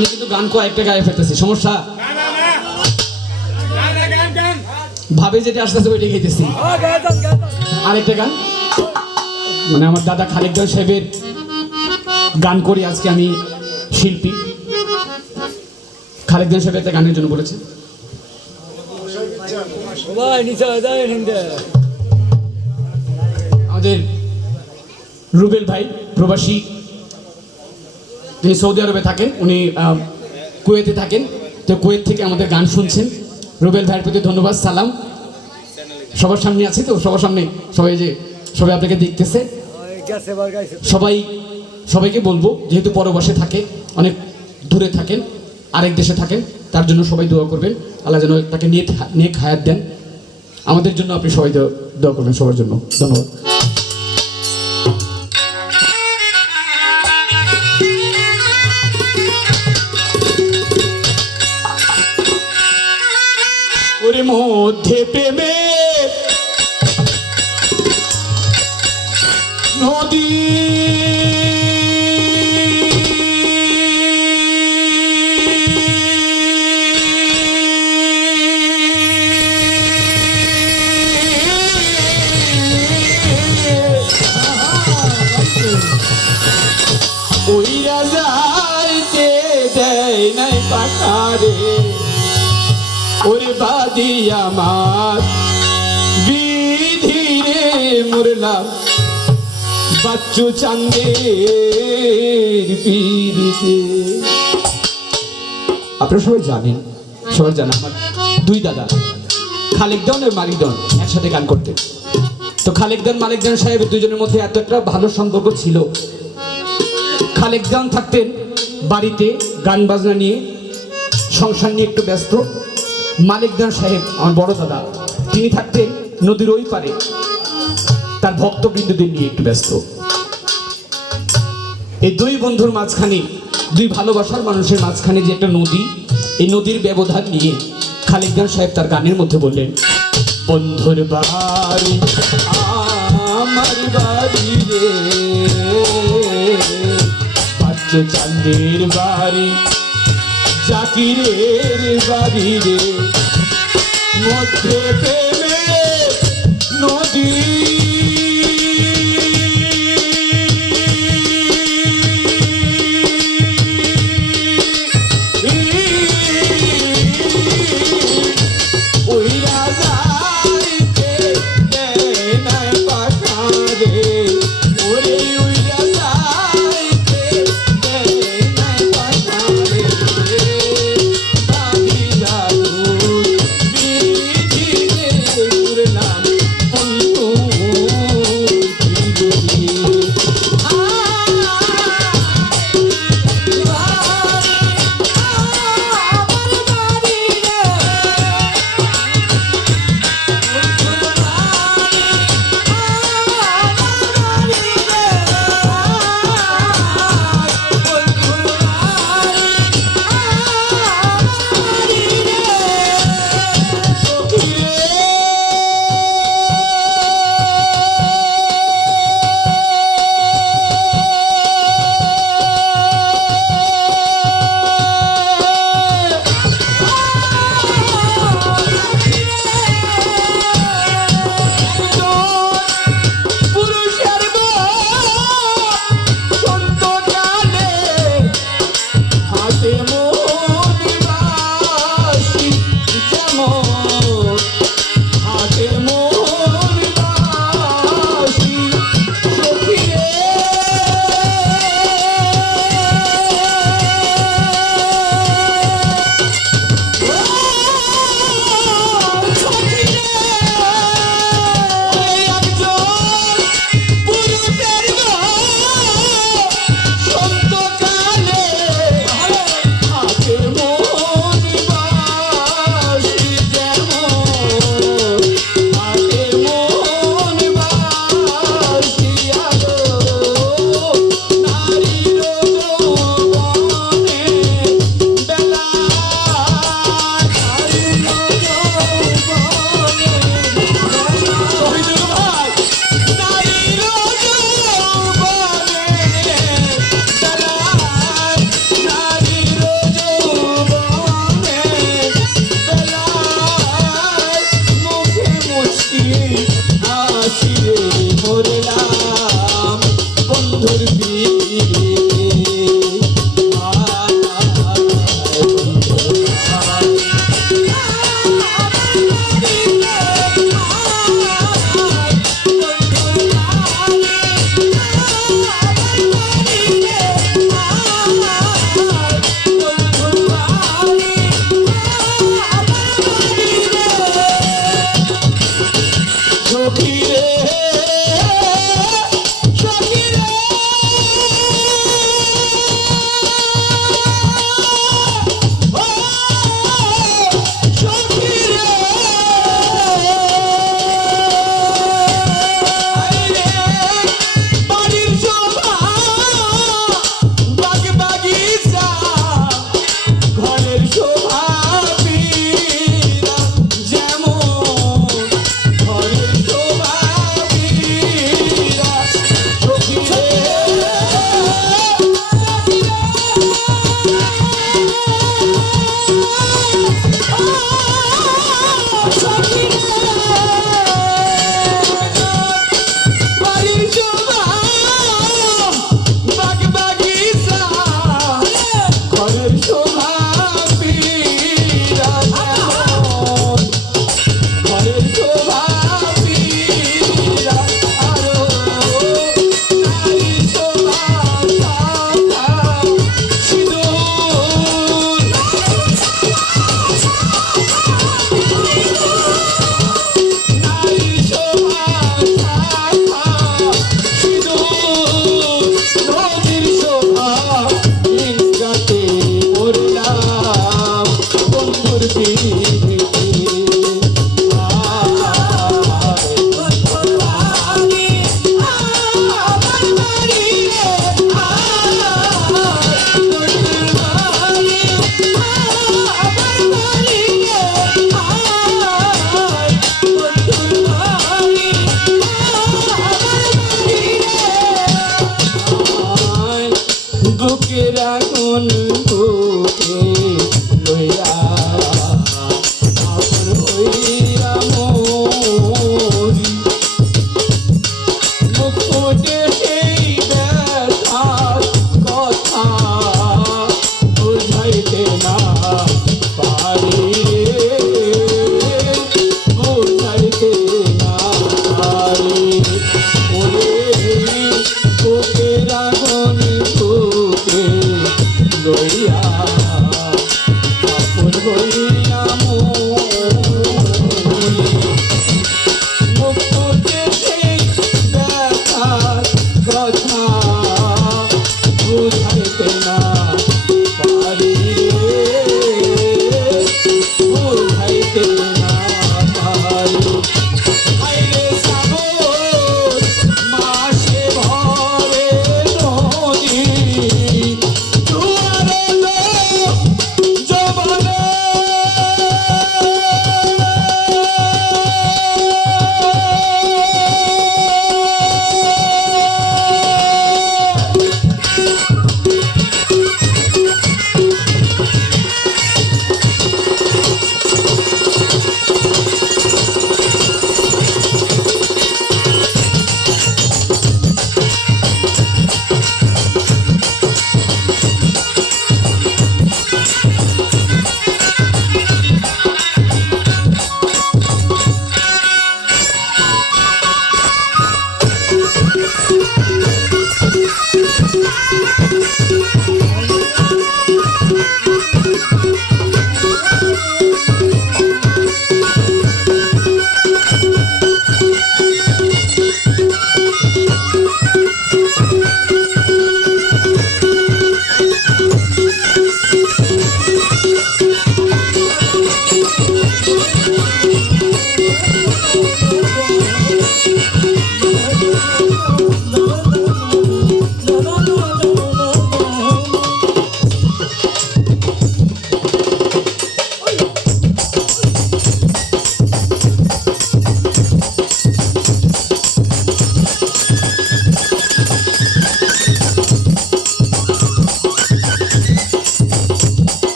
আমি কিন্তু গান কয়েকটা গায়ে ফেলতেছি, সমস্যা ভাবে যেটা আসতেছে ওইটা গাইতেছি। আরেকটা গান মানে আমার দাদা খালেকদার সাহেবের গান করি আজকে আমি শিল্পী। খালেকদার সাহেব একটা গানের জন্য বলেছে। আমাদের রুবেল ভাই প্রবাসী, তিনি সৌদি আরবে থাকেন, উনি কুয়েতে থাকেন, তো কুয়েত থেকে আমাদের গান শুনছেন। রুবেল ভাইয়ের প্রতি ধন্যবাদ, সালাম। সবার সামনে আছে তো, সবার সামনে সবাই আপনাকে দেখতেছে। সবাইকে বলবো, যেহেতু পরবাসে থাকে, অনেক দূরে থাকেন, আরেক দেশে থাকেন, তার জন্য সবাই দোয়া করবেন, আল্লাহ যেন তাকে নেক হায়াত দেন। আমাদের জন্য আপনি সবাই দোয়া করবেন, সবার জন্য। ধন্যবাদ। ওরে মধ্যে প্রেমে নদী, ওই রাজাইতে দেয় নাই পাখারে, ওরে বাদি আমার বিধিরে মুরলাম বাচ্চু চান্দের পিড়িতে। আপনারা সবাই জানেন, সবাই জানেন আমার দুই দাদা খালেকদান আর মালিকদান একসাথে গান করতেন। তো খালেকদান মালিকদান সাহেবের দুজনের মধ্যে এত একটা ভালো সম্পর্ক ছিল। খালেকদান থাকতেন বাড়িতে গান বাজনা নিয়ে, সংসার নিয়ে একটু ব্যস্ত। মালিকদান সাহেব আমার বড় দাদা, তিনি থাকতেন নদীর ওই পারে তার ভক্তবৃন্দদের নিয়ে একটু ব্যস্ত। এই দুই বন্ধুর মাঝখানে, দুই ভালোবাসার মানুষের মাঝখানে যে একটা নদী, এই নদীর ব্যবধান নিয়ে খালেকদান সাহেব তার গানের মধ্যে বললেন, বন্ধুর বাড়ি আমার বাড়ি রে, বাচ্চু চাঁদের বাড়ি জাকিরের বাড়ি রে, মধ্যে প্রেমে নদী, ওই রাজাইতে দেয় নাই পাখারে, ওরে ওই রাজাইতে দেয় নাই পাখারে, বাদি জাদু বিধিরে বন্ধুর পিড়িতে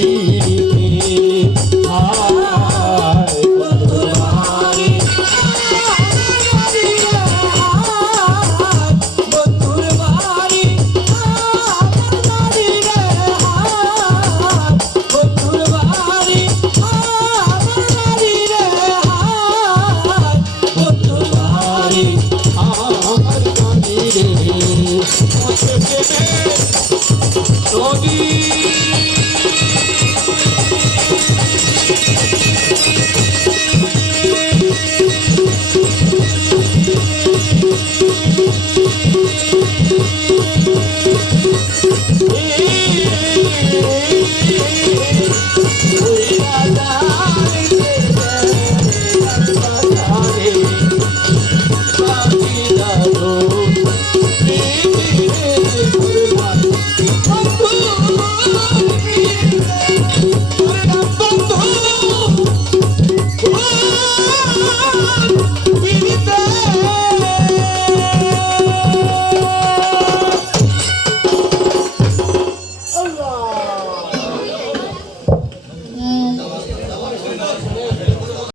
রে